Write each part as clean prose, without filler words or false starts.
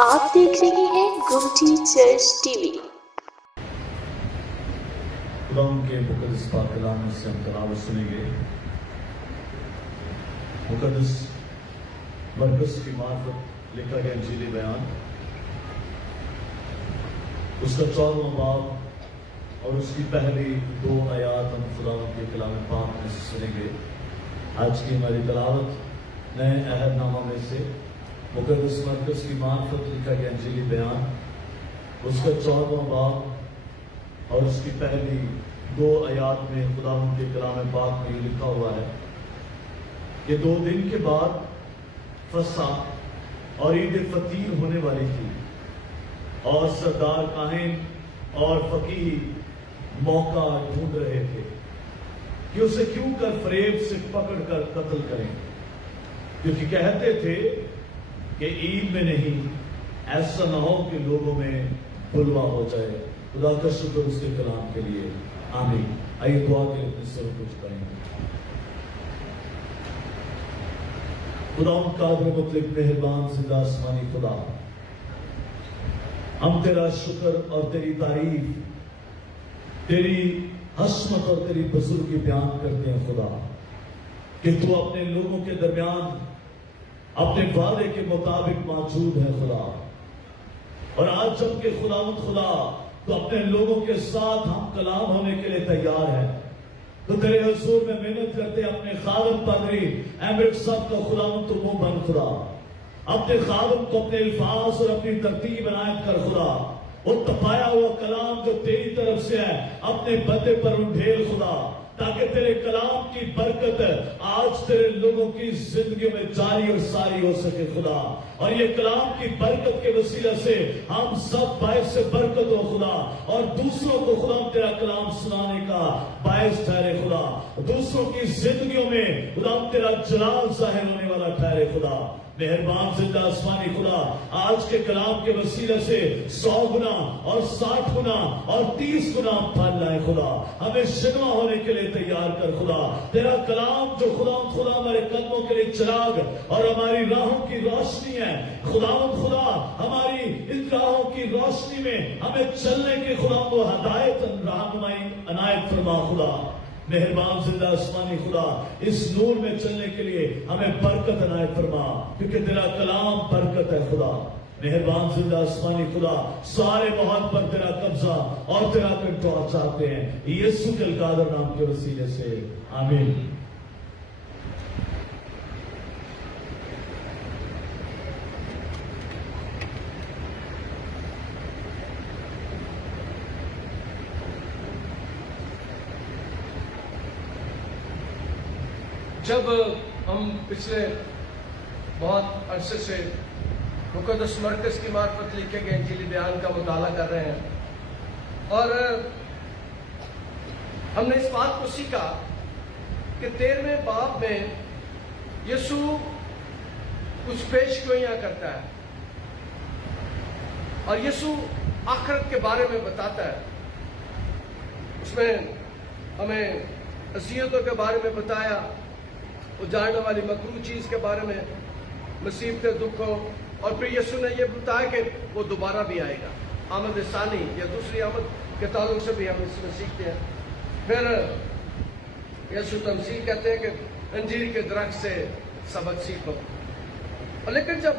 آپ دیکھ رہے ہیں گمٹی چرچ ٹی وی۔ خدا ان کے مقدس پاک کلام سے ہم تلاوت سنیں گے۔ مقدس مرکز کی معرفت لکھا گیا انجیلی بیان، اس کا 14واں باب اور اس کی پہلی 2 آیات ہم خدا ان کے کلام پاک میں سے سنیں گے۔ آج کی ہماری تلاوت نئے عہد نامہ میں سے مقدس مرکز کی معرفت لکھا گیا انجیلی بیان، اس کا 14واں باب اور اس کی پہلی 2 آیات میں خدا ان کے کلام پاک میں یہ لکھا ہوا ہے کہ 2 دن کے بعد فسح اور عید فطیر ہونے والی تھی، اور سردار کاہن اور فقیہ موقع ڈھونڈ رہے تھے کہ اسے کیوں کر فریب سے پکڑ کر قتل کریں، کیونکہ کہتے تھے کہ عید میں نہیں، ایسا نہ ہو کہ لوگوں میں بلوا ہو جائے۔ خدا کا شکر اس کے کلام کے لیے، آمین۔ آئیے دعا کے اپنے سر کو جھکائیں۔ خدا ان قادر مطلق مہربان زندہ آسمانی خدا، ہم تیرا شکر اور تیری تعریف، تیری عظمت اور تیری بزرگی بیان کرتے ہیں خدا، کہ تو اپنے لوگوں کے درمیان اپنے وعدے کے مطابق موجود ہے خدا۔ اور آج جب کہ خداوند خدا تو اپنے لوگوں کے ساتھ ہم کلام ہونے کے لیے تیار ہے، تو تیرے حضور میں محنت کرتے اپنے خادم پادری ایمرک صاحب کا خداوند تو منہ بند خدا، اپنے خادم کو اپنے الفاظ اور اپنی ترتیب عنایت کر خدا، وہ تپایا ہوا کلام جو تیری طرف سے ہے اپنے بندے پر انڈھیل خدا، تاکہ تیرے کلام کی برکت آج تیرے لوگوں کی زندگیوں میں جاری اور ساری ہو سکے خدا، اور یہ کلام کی برکت کے وسیلہ سے ہم سب باعث سے برکت ہو خدا، اور دوسروں کو خدا تیرا کلام سنانے کا باعث ٹھہرے خدا، دوسروں کی زندگیوں میں خدا تیرا جلال ظاہر ہونے والا ٹھہرے خدا۔ مہربان زندہ آسمانی خدا، آج کے کلام کے وسیلہ سے 100 گنا اور 60 گنا اور 30 گنا پھل لائے خدا، ہمیں شنوا ہونے کے لیے تیار کر خدا۔ تیرا کلام جو خدا ہمارے قدموں کے لیے چراغ اور ہماری راہوں کی روشنی ہے خدا ہماری ان راہوں کی روشنی میں ہمیں چلنے کے خدا کو ہدایت رہنمائی عنایت فرما خدا۔ مہربان زندہ آسمانی خدا، اس نور میں چلنے کے لیے ہمیں برکت عنایت فرما، کیونکہ تیرا کلام برکت ہے خدا۔ مہربان زندہ آسمانی خدا، سارے مواد پر تیرا قبضہ اور تیرا کنٹرول چاہتے ہیں، یسوع کے القادر نام کے وسیلے سے، آمین۔ جب ہم پچھلے بہت عرصے سے مقدس مرکز کی معرفت لکھے گئے انجیلی بیان کا مطالعہ کر رہے ہیں، اور ہم نے اس بات کو سیکھا کہ 13ویں باب میں یسوع کچھ پیش گوئیاں کرتا ہے، اور یسوع آخرت کے بارے میں بتاتا ہے۔ اس میں ہمیں اذیتوں کے بارے میں بتایا، اجاڑنے والی مکروہ چیز کے بارے میں، مصیبتیں، دکھوں، اور پھر یسوع نے یہ بتایا کہ وہ دوبارہ بھی آئے گا۔ آمد ثانی یا دوسری آمد کے تعلق سے بھی ہم اس میں سیکھتے ہیں۔ پھر یسوع تمثیل کہتے ہیں کہ انجیر کے درخت سے سبق سیکھو۔ لیکن جب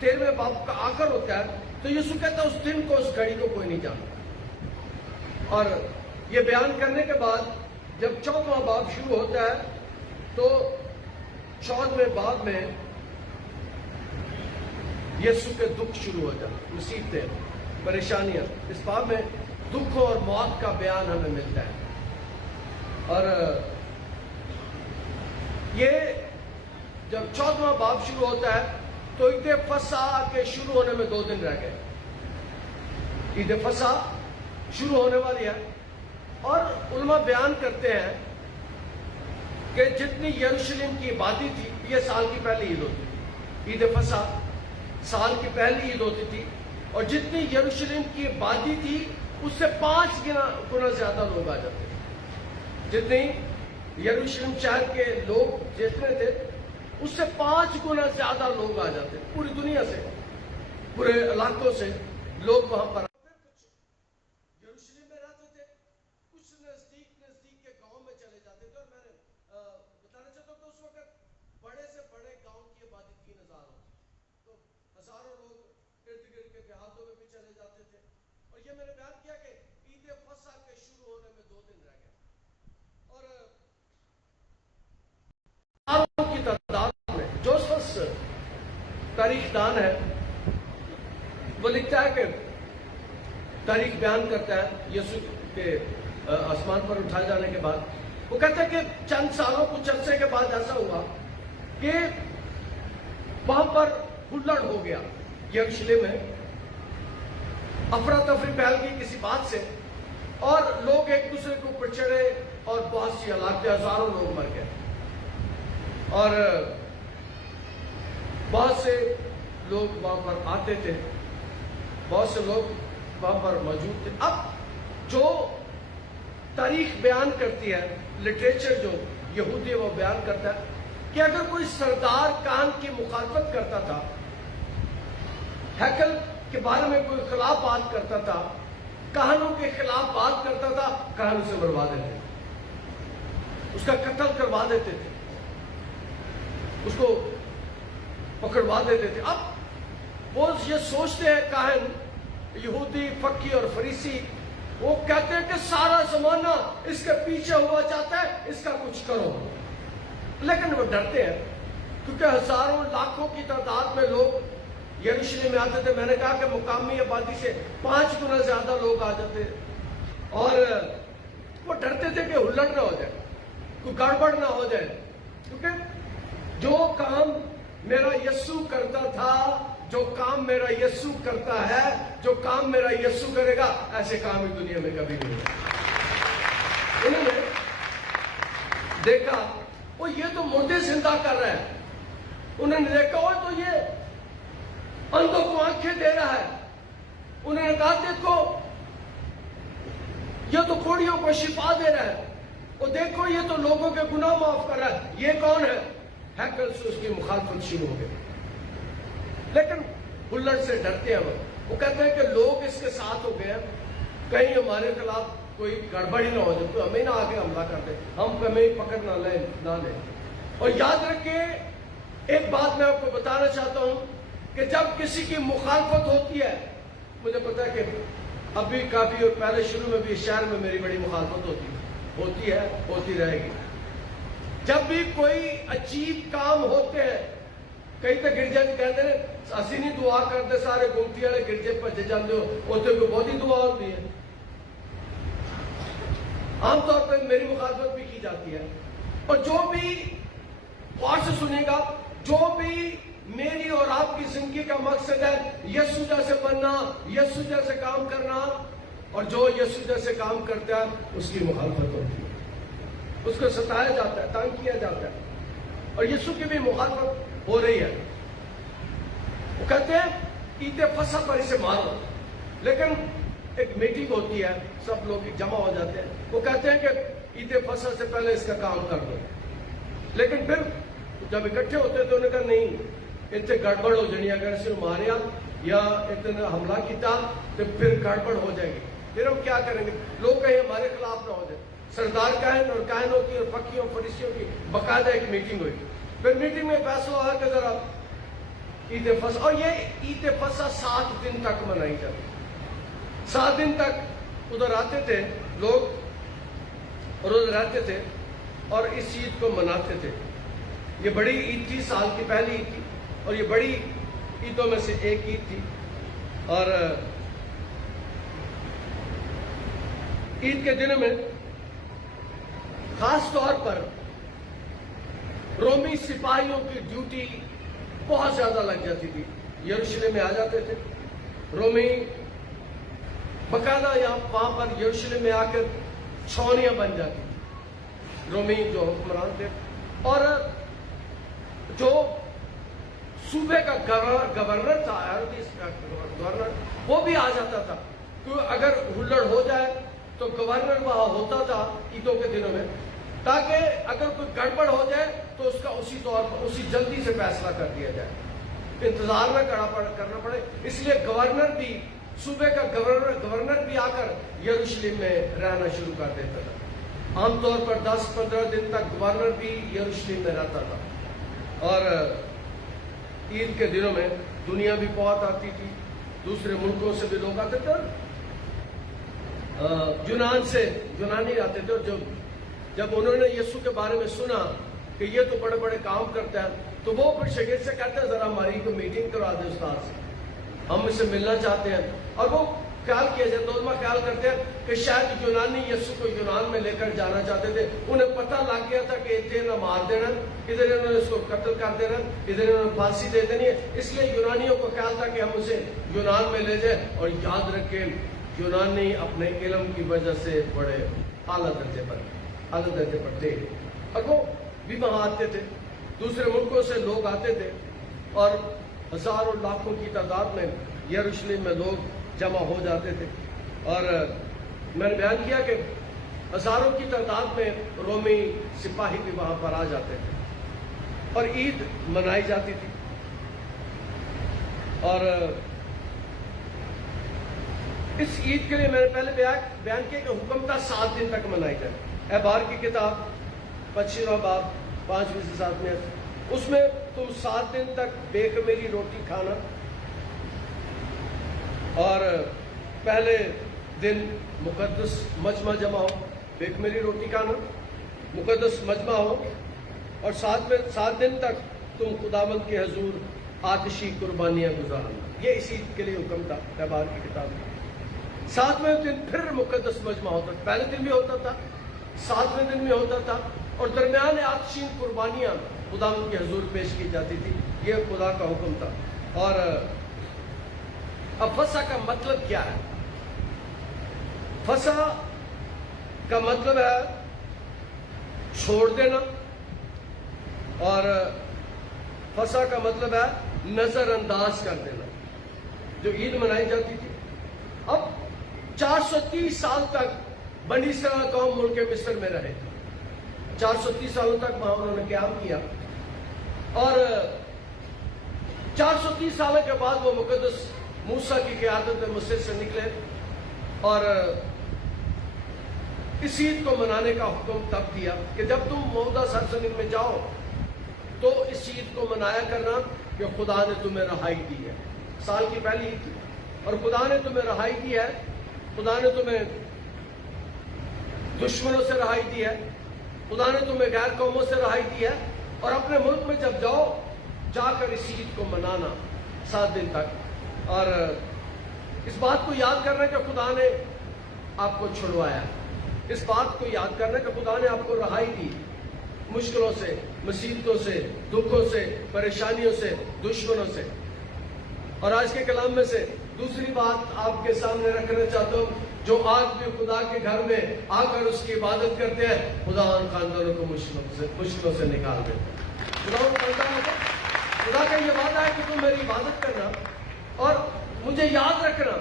13ویں باب کا آخر ہوتا ہے تو یسوع کہتا ہے اس دن کو، اس گھڑی کو کوئی نہیں جانتا۔ اور یہ بیان کرنے کے بعد جب 14واں باب شروع ہوتا ہے تو 14ویں باب میں یسوع کے دکھ شروع ہو جاتے، مصیبتیں، پریشانیاں۔ اس باب میں دکھ اور موت کا بیان ہمیں ملتا ہے، اور یہ جب 14واں باب شروع ہوتا ہے تو عید فصح کے شروع ہونے میں 2 دن رہ گئے۔ عید فصح شروع ہونے والی ہے، اور علماء بیان کرتے ہیں کہ جتنی یروشلم کی آبادی تھی، یہ سال کی پہلی عید ہوتی تھی، عید فصح سال کی پہلی عید ہوتی تھی، اور جتنی یروشلم کی آبادی تھی اس سے 5 گنا زیادہ لوگ آ جاتے تھے۔ جتنی یروشلم شہر کے لوگ جتنے تھے اس سے 5 گنا زیادہ لوگ آ جاتے، پوری دنیا سے، پورے علاقوں سے لوگ وہاں پر یروشلم میں رہتے تھے، کچھ نزدیک کے گاؤں میں چلے جاتے تھے. اور میں نے بتانا چاہتا ہوں کہ اس وقت بڑے سے بڑے گاؤں کی آبادی 3000 ہوتی، تو ہزاروں لوگ ارد گرد کے دیہاتوں میں بھی چلے جاتے تھے. اور یہ میں نے بیان کیا کہ عید فصح کے شروع ہونے میں 2 دن رہ گئے، اور ہزاروں کی تعداد میں جوسفس تاریخ دان ہے، وہ لکھتا ہے کہ تاریخ بیان کرتا ہے یسوع کے آسمان پر اٹھائے جانے کے بعد، وہ کہتا ہے کہ چند سالوں کچھ عرصے کے بعد ایسا ہوا کہ وہاں پر ہلڑ ہو گیا یروشلم میں، افراتفری پھیل گئی کسی بات سے، اور لوگ ایک دوسرے کے اوپر چڑھے اور بہت سی ہلاکتیں، ہزاروں لوگ مر گئے، اور بہت سے لوگ وہاں پر آتے تھے، بہت سے لوگ وہاں پر موجود تھے. اب جو تاریخ بیان کرتی ہے، لٹریچر جو یہودی وہ بیان کرتا ہے کہ اگر کوئی سردار کہن کی مخالفت کرتا تھا، ہیکل کے بارے میں کوئی خلاف بات کرتا تھا، کہنوں کے خلاف بات کرتا تھا، کہن اسے مروا دیتے تھے، اس کا قتل کروا دیتے تھے، اس کو پکڑوا دیتے تھے. اب وہ یہ سوچتے ہیں کاہن، یہودی، فقی اور فریسی، وہ کہتے ہیں کہ سارا زمانہ اس کے پیچھے ہوا جاتا ہے، اس کا کچھ کرو. لیکن وہ ڈرتے ہیں کیونکہ ہزاروں لاکھوں کی تعداد میں لوگ یروشلم میں آتے تھے. میں نے کہا کہ مقامی آبادی سے 5 گنا زیادہ لوگ آ جاتے، اور وہ ڈرتے تھے کہ ہلڑ نہ ہو جائے، کوئی گڑبڑ نہ ہو جائے، کیونکہ جو کام میرا یسوع کرتا تھا، جو کام میرا یسوع کرتا ہے، جو کام میرا یسوع کرے گا، ایسے کام اس دنیا میں کبھی نہیں ہوگا. انہوں نے دیکھا وہ یہ تو مردے زندہ کر رہا ہے، انہوں نے دیکھا وہ تو یہ اندھوں کو آنکھیں دے رہا ہے، انہوں نے کہا دیکھو یہ تو کوڑیوں کو شفا دے رہا ہے، اور دیکھو یہ تو لوگوں کے گناہ معاف کر رہا ہے. یہ کون ہے؟ ہیکل سے اس کی مخالفت شروع ہو گئی. لیکن ہلڑ سے ڈرتے ہیں وہ کہتے ہیں کہ لوگ اس کے ساتھ ہو گئے ہیں، کہیں ہمارے خلاف کوئی گڑبڑ ہی نہ ہو جائے، تو ہمیں نہ آگے حملہ کر دیں، ہم کہیں پکڑ نہ لیں. اور یاد رکھیں ایک بات میں آپ کو بتانا چاہتا ہوں کہ جب کسی کی مخالفت ہوتی ہے، مجھے پتا ہے کہ ابھی کافی اور پہلے شروع میں بھی اس شہر میں میری بڑی مخالفت ہوتی ہے، ہوتی رہے گی. جب بھی کوئی عجیب کام ہوتے ہیں، کئی تو گرجے کہتے ہیں اسی نہیں دعا کرتے، سارے گمتی والے گرجے بھجے جاتے ہو، اتنے کوئی بہت ہی دعا ہوتی ہے. عام طور پہ میری مخالفت بھی کی جاتی ہے. اور جو بھی غور سے سنے گا، جو بھی میری اور آپ کی زندگی کا مقصد ہے یسوع جیسے بننا، یسوع جیسے کام کرنا، اور جو یسوع جیسے کام کرتا ہے اس کی مخالفت ہوتی ہے، اس کو ستایا جاتا ہے، تنگ کیا جاتا ہے. اور یسوع کی بھی مخالفت ہو رہی ہے. وہ کہتے ہیں عید فصح پر اسے مارو، لیکن ایک میٹنگ ہوتی ہے، سب لوگ جمع ہو جاتے ہیں، وہ کہتے ہیں کہ عید فصح سے پہلے اس کا کام کر دو. لیکن پھر جب اکٹھے ہوتے تو انہوں نے کہا نہیں، اتنے گڑبڑ ہو جانی، اگر اسے ماریا یا اتنا حملہ کیتا تو پھر گڑبڑ ہو جائے گی، پھر ہم کیا کریں گے، لوگ کہیں ہمارے خلاف نہ ہو جائے. سردار کاہن اور کاہنوں کی اور فقیوں فریسیوں کی باقاعدہ ایک میٹنگ ہوئی. پھر میٹنگ میں فیصلہ ہوا کہ ذرا عید فصح، اور یہ عید فصح 7 دن تک منائی جاتی. 7 دن تک ادھر آتے تھے لوگ، روز رہتے تھے اور اس عید کو مناتے تھے. یہ بڑی عید تھی، سال کی پہلی عید تھی، اور یہ بڑی عیدوں میں سے ایک عید تھی. اور عید کے دنوں میں خاص طور پر رومی سپاہیوں کی ڈیوٹی بہت زیادہ لگ جاتی تھی. یروشلم میں آ جاتے تھے رومی، باقاعدہ وہاں پر یروشلم میں آ کر چھاؤنیاں بن جاتی تھی. رومی جو حکمران تھے، اور جو صوبے کا گورنر تھا، گورنر وہ بھی آ جاتا تھا، کیونکہ اگر ہلڑ ہو جائے تو گورنر وہاں ہوتا تھا عیدوں کے دنوں میں، تاکہ اگر کوئی گڑبڑ ہو جائے تو اس کا اسی طور پر اسی جلدی سے فیصلہ کر دیا جائے، انتظار نہ کرنا پڑے۔ اس لیے گورنر بھی، صوبے کا گورنر بھی آ کر یروشلم میں رہنا شروع کر دیتا تھا۔ عام طور پر 10-15 دن تک گورنر بھی یروشلم میں رہتا تھا، اور عید کے دنوں میں دنیا بھی بہت آتی تھی، دوسرے ملکوں سے بھی لوگ آتے تھے، یونان سے یونانی آتے تھے، اور جب انہوں نے یسوع کے بارے میں سنا کہ یہ تو بڑے بڑے کام کرتا ہے، تو وہ پھر شاگرد سے کہتے ہیں ذرا ہماری کو میٹنگ کروا دیں استاد سے، ہم اس سے ملنا چاہتے ہیں۔ اور وہ خیال کیا جائے، علماء خیال کرتے ہیں کہ شاید یونانی یسوع کو یونان میں لے کر جانا چاہتے تھے، انہیں پتہ لگ گیا تھا کہ ادھر نہ مار دینا، ادھر انہوں نے اس کو قتل کر دینا، ادھر انہوں نے پھانسی دے دینی ہے، اس لیے یونانیوں کو خیال تھا کہ ہم اسے یونان میں لے جائیں۔ اور یاد رکھیں، یونانی اپنے علم کی وجہ سے بڑے اعلیٰ درجے پر تھے، اور وہ بھی وہاں آتے تھے، دوسرے ملکوں سے لوگ آتے تھے، اور ہزاروں لاکھوں کی تعداد میں یروشلم میں لوگ جمع ہو جاتے تھے۔ اور میں نے بیان کیا کہ ہزاروں کی تعداد میں رومی سپاہی بھی وہاں پر آ جاتے تھے، اور عید منائی جاتی تھی۔ اور اس عید کے لیے میں نے پہلے بیان کیا کہ حکم تھا 7 دن تک منائی جائے۔ احبار کی کتاب 25واں باب 5 سے 7 میں، اس میں تم 7 دن تک بے خمیری روٹی کھانا، اور پہلے دن مقدس مجمع جمع ہو، بے خمیری روٹی کھانا، مقدس مجمع ہو، اور 7 دن تک تم خداوند کے حضور آتشی قربانیاں گزارنا۔ یہ اس عید کے لیے حکم تھا احبار کی کتاب میں۔ 7ویں دن پھر مقدس مجمع ہوتا تھا، پہلے دن بھی ہوتا تھا، 7ویں دن بھی ہوتا تھا، اور درمیان آتشین قربانیاں خداوند کے حضور پیش کی جاتی تھی۔ یہ خدا کا حکم تھا۔ اور اب فسح کا مطلب کیا ہے؟ فسح کا مطلب ہے چھوڑ دینا، اور فسح کا مطلب ہے نظر انداز کر دینا۔ جو عید منائی جاتی تھی، اب 430 سال تک بنی اسرائیل قوم ملک مصر میں رہے، 430 سالوں تک وہاں انہوں نے قیام کیا، اور 430 سال کے بعد وہ مقدس موسیٰ کی قیادت میں مصر سے نکلے، اور اس عید کو منانے کا حکم تب دیا کہ جب تم موعودہ سرزمین میں جاؤ تو اس عید کو منایا کرنا کہ خدا نے تمہیں رہائی دی ہے۔ سال کی پہلی عید تھی، اور خدا نے تمہیں رہائی دی ہے، خدا نے تمہیں دشمنوں سے رہائی دی ہے، خدا نے تمہیں غیر قوموں سے رہائی دی ہے، اور اپنے ملک میں جب جاؤ جا کر اس عید کو منانا 7 دن تک، اور اس بات کو یاد کرنا کہ خدا نے آپ کو چھڑوایا، اس بات کو یاد کرنا کہ خدا نے آپ کو رہائی دی مشکلوں سے، مصیبتوں سے، دکھوں سے، پریشانیوں سے، دشمنوں سے۔ اور آج کے کلام میں سے دوسری بات آپ کے سامنے رکھنا چاہتا ہوں، جو آج بھی خدا کے گھر میں آ کر اس کی عبادت کرتے ہیں، خدا ان خاندانوں کو مشکلوں سے نکال دیتے ہیں۔ خدا ان خاندانوں کو، خدا کا یہ وعدہ ہے کہ تم میری عبادت کرنا اور مجھے یاد رکھنا،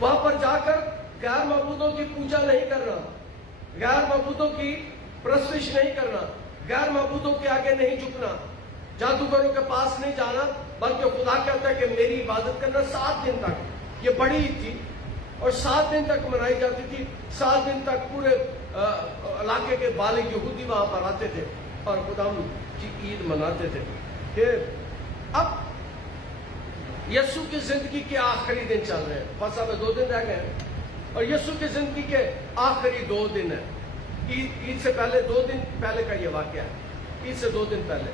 وہاں پر جا کر غیر معبودوں کی پوجا نہیں کرنا، غیر معبودوں کی پرستش نہیں کرنا، غیر معبودوں کے آگے نہیں جھکنا، جادوگروں کے پاس نہیں جانا، بلکہ خدا کہتا ہے کہ میری عبادت کرنا 7 دن تک۔ یہ بڑی عید تھی اور 7 دن تک منائی جاتی تھی۔ 7 دن تک پورے علاقے کے بالغ یہودی وہاں پر آتے تھے اور خدا کی عید مناتے تھے۔ کہ اب یسوع کی زندگی کے آخری دن چل رہے ہیں، فسح میں 2 دن رہ گئے ہیں، اور یسوع کی زندگی کے آخری 2 دن ہیں۔ عید سے پہلے 2 دن پہلے کا یہ واقعہ ہے، عید سے 2 دن پہلے،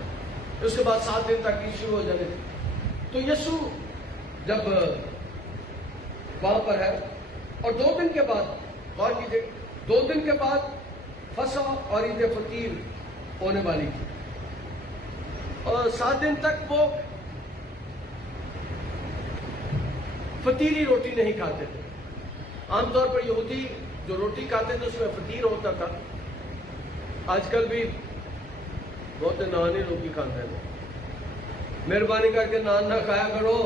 اس کے بعد 7 دن تک عید شروع ہو جانے تھی۔ تو یسوع جب وہاں پر ہے، اور 2 دن کے بعد، غور کیجیے، 2 دن کے بعد فسح اور عید فطیر ہونے والی تھی، اور 7 دن تک وہ فطیری روٹی نہیں کھاتے تھے۔ عام طور پر یہودی جو روٹی کھاتے تھے اس میں فطیر ہوتا تھا۔ آج کل بھی بہت نانی روٹی کھاتے ہیں، مہربانی کر کے نان نہ کھایا کرو،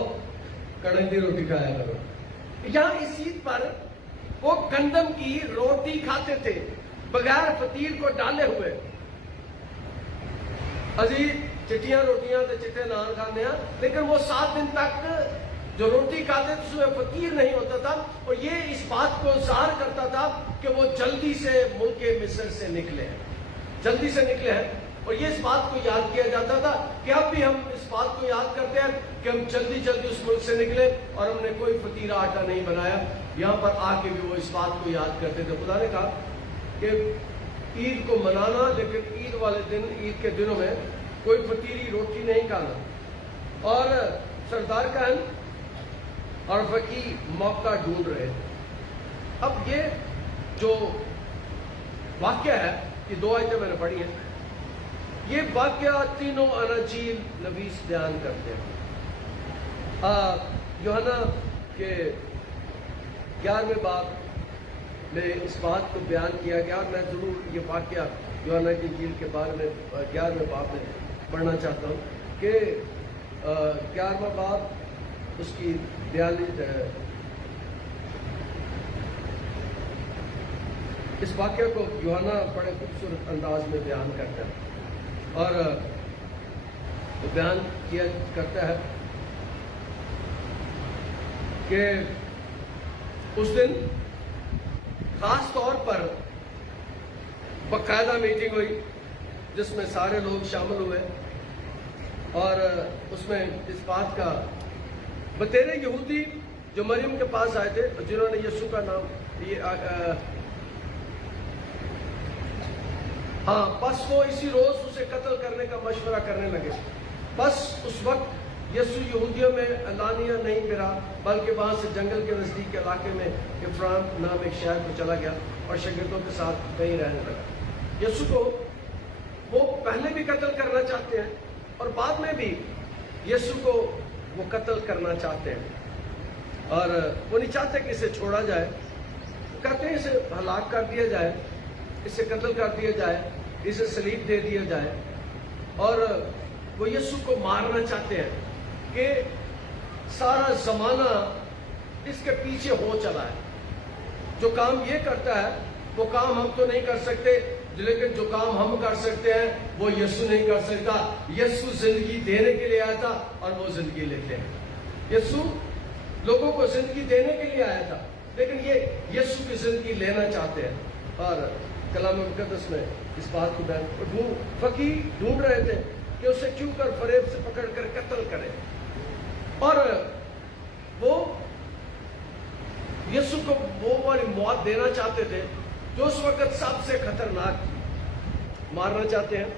کڑندی روٹی کھایا کرو۔ یہاں اس عید پر وہ گندم کی روٹی کھاتے تھے، بغیر فطیر کو ڈالے ہوئے ازی چٹیاں روٹیاں تے چٹے نان کھانے ہیں، لیکن وہ 7 دن تک جو روٹی کھاتے تھے اس میں فطیر نہیں ہوتا تھا، اور یہ اس بات کو ظاہر کرتا تھا کہ وہ جلدی سے ملک مصر سے نکلے ہیں، جلدی سے نکلے ہیں، اور یہ اس بات کو یاد کیا جاتا تھا کہ اب بھی ہم اس بات کو یاد کرتے ہیں کہ ہم جلدی جلدی اس ملک سے نکلے اور ہم نے کوئی فطیرہ آٹا نہیں بنایا۔ یہاں پر آ کے بھی وہ اس بات کو یاد کرتے تھے۔ خدا نے کہا کہ عید کو منانا، لیکن عید والے دن، عید کے دنوں میں کوئی فطیری روٹی نہیں کھانا، اور سردار کہن اور فقی موقع ڈھونڈ رہے تھے۔ اب یہ جو واقعہ ہے، یہ 2 آیتیں میں نے پڑھی ہیں، یہ واقعہ تینوں اناجیل نویس بیان کرتے ہیں۔ یوحنا کے 11ویں باب میں اس بات کو بیان کیا گیا، اور میں ضرور یہ واقعہ یوحنا کی انجیل کے بارے میں 11ویں باب میں پڑھنا چاہتا ہوں کہ 11واں باب اس کی 42 اس واقعہ کو یوحنا بڑے خوبصورت انداز میں بیان کرتا ہے، اور وہ بیان کیا کرتا ہے کہ اس دن خاص طور پر باقاعدہ میٹنگ ہوئی جس میں سارے لوگ شامل ہوئے، اور اس میں اس بات کا بتیرے یہودی جو مریم کے پاس آئے تھے، جنہوں نے یسوع کا نام بس وہ اسی روز اسے قتل کرنے کا مشورہ کرنے لگے۔ بس اس وقت یسوع یہودیوں میں علانیہ نہیں پھرا، بلکہ وہاں سے جنگل کے نزدیک علاقے میں افرام نام ایک شہر کو چلا گیا اور شاگردوں کے ساتھ کہیں رہنے لگا۔ یسوع کو وہ پہلے بھی قتل کرنا چاہتے ہیں اور بعد میں بھی یسوع کو وہ قتل کرنا چاہتے ہیں، اور وہ نہیں چاہتے کہ اسے چھوڑا جائے، کہتے ہیں اسے ہلاک کر دیا جائے، اسے قتل کر دیا جائے، اسے صلیب دے دیا جائے، اور وہ یسوع کو مارنا چاہتے ہیں کہ سارا زمانہ اس کے پیچھے ہو چلا ہے، جو کام یہ کرتا ہے وہ کام ہم تو نہیں کر سکتے، لیکن جو کام ہم کر سکتے ہیں وہ یسوع نہیں کر سکتا۔ یسوع زندگی دینے کے لیے آیا تھا اور وہ زندگی لیتے ہیں۔ یسوع لوگوں کو زندگی دینے کے لیے آیا تھا، لیکن یہ یسوع کی زندگی لینا چاہتے ہیں، اور کلام مقدس میں اس بات کو فقیر ڈھونڈ رہے تھے کہ اسے کیوں کر فریب سے پکڑ کر قتل کرے، اور وہ یسوع کو وہ والی موت دینا چاہتے تھے جو اس وقت سب سے خطرناک تھی، مارنا چاہتے ہیں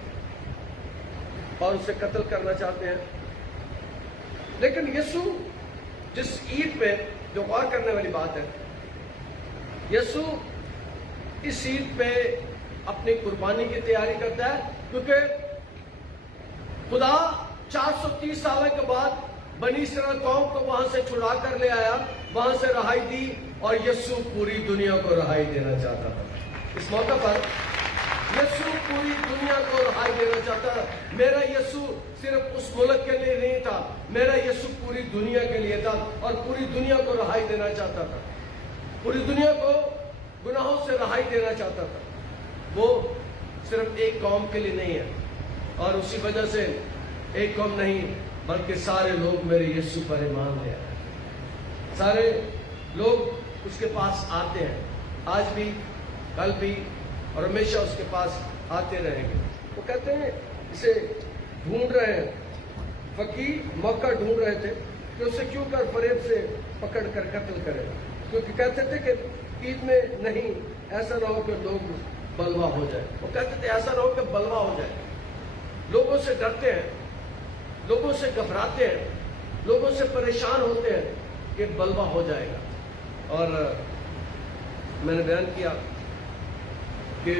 اور اسے قتل کرنا چاہتے ہیں۔ لیکن یسوع جس عید پہ جو غور کرنے والی بات ہے، یسوع اس عید پہ اپنی قربانی کی تیاری کرتا ہے، کیونکہ خدا 430 سال کے بعد بنی اسرائیل قوم کو وہاں سے چھڑا کر لے آیا، وہاں سے رہائی دی، اور یسوع پوری دنیا کو رہائی دینا چاہتا تھا۔ اس موقع پر یسوع پوری دنیا کو رہائی دینا چاہتا تھا۔ میرا یسوع صرف اس ملک کے لیے نہیں تھا، میرا یسوع پوری دنیا کے لیے تھا، اور پوری دنیا کو رہائی دینا چاہتا تھا، پوری دنیا کو گناہوں سے رہائی دینا چاہتا تھا۔ وہ صرف ایک قوم کے لیے نہیں ہے، اور اسی وجہ سے ایک قوم نہیں بلکہ سارے لوگ میرے یسوع پر ایمان لے آئے، سارے لوگ اس کے پاس آتے ہیں، آج بھی، کل بھی، اور ہمیشہ اس کے پاس آتے رہیں گے۔ وہ کہتے ہیں اسے ڈھونڈ رہے ہیں، فقیر موقع ڈھونڈ رہے تھے کہ اسے کیوں کر فریب سے پکڑ کر قتل کرے، کیونکہ کہتے تھے کہ عید میں نہیں، ایسا نہ ہو کہ لوگ بلوا ہو جائے۔ وہ کہتے تھے ایسا نہ ہو کہ بلوا ہو جائے، لوگوں سے ڈرتے ہیں، لوگوں سے گھبراتے ہیں، لوگوں سے پریشان ہوتے ہیں کہ بلوا ہو جائے گا۔ اور میں نے بیان کیا کہ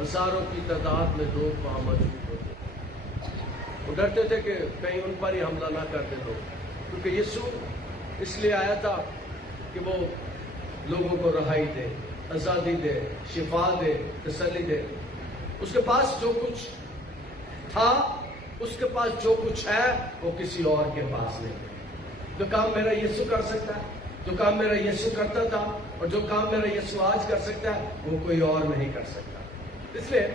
ہزاروں کی تعداد میں لوگ وہاں موجود ہوتے ہیں، وہ ڈرتے تھے کہ کہیں ان پر ہی حملہ نہ کر دیں لوگ، کیونکہ یسوع اس لیے آیا تھا کہ وہ لوگوں کو رہائی دے، آزادی دے، شفا دے، تسلی دے۔ اس کے پاس جو کچھ تھا، اس کے پاس جو کچھ ہے، وہ کسی اور کے پاس نہیں۔ جو کام میرا یسوع کر سکتا ہے، جو کام میرا یسوع کرتا تھا، اور جو کام میرا یسوع آج کر سکتا ہے، وہ کوئی اور نہیں کر سکتا۔ اس لیے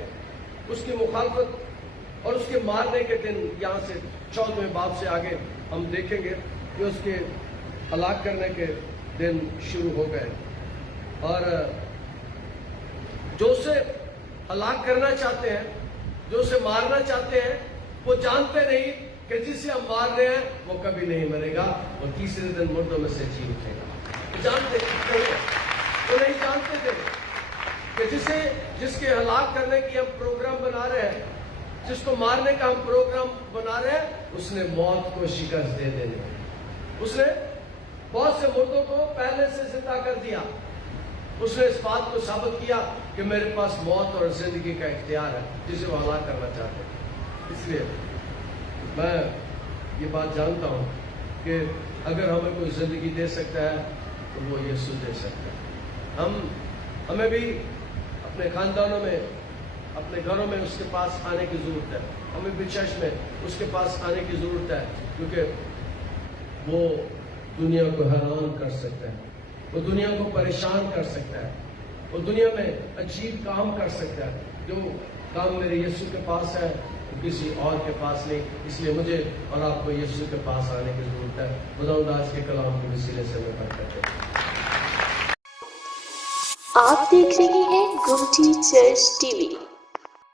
اس کی مخالفت اور اس کے مارنے کے دن یہاں سے 14ویں باب سے آگے ہم دیکھیں گے کہ اس کے ہلاک کرنے کے دن شروع ہو گئے، اور جو اسے ہلاک کرنا چاہتے ہیں، جو اسے مارنا چاہتے ہیں، وہ جانتے نہیں کہ جسے ہم مار رہے ہیں وہ کبھی نہیں مرے گا، وہ تیسرے دن مردوں میں سے جی اٹھے گا۔ جانتے وہ نہیں جانتے تھے کہ جس کے ہلاک کرنے کی ہم پروگرام بنا رہے ہیں، جس کو مارنے کا ہم پروگرام بنا رہے ہیں، اس نے موت کو شکست دے دینی ہے۔ اس نے بہت سے مردوں کو پہلے سے زندہ کر دیا۔ اس نے اس بات کو ثابت کیا کہ میرے پاس موت اور زندگی کا اختیار ہے، جسے وہ ہلاک کرنا چاہتے ہیں۔ اس لیے میں یہ بات جانتا ہوں کہ اگر ہمیں کوئی زندگی دے سکتا ہے تو وہ یسوع دے سکتا ہے۔ ہمیں بھی اپنے خاندانوں میں، اپنے گھروں میں اس کے پاس آنے کی ضرورت ہے۔ ہمیں بھی چرچ میں اس کے پاس آنے کی ضرورت ہے، کیونکہ وہ دنیا کو حیران کر سکتا ہے، وہ دنیا کو پریشان کر سکتا ہے، وہ دنیا میں عجیب کام کر سکتا ہے۔ جو کام میرے یسوع کے پاس ہے وہ کسی اور کے پاس نہیں۔ اس لیے مجھے اور آپ کو یسوع کے پاس آنے کی ضرورت ہے۔ خداوند آج کے کلام کے وسیلے سے میں برکت دے۔ آپ دیکھ رہے ہیں گمٹی چرچ ٹی وی۔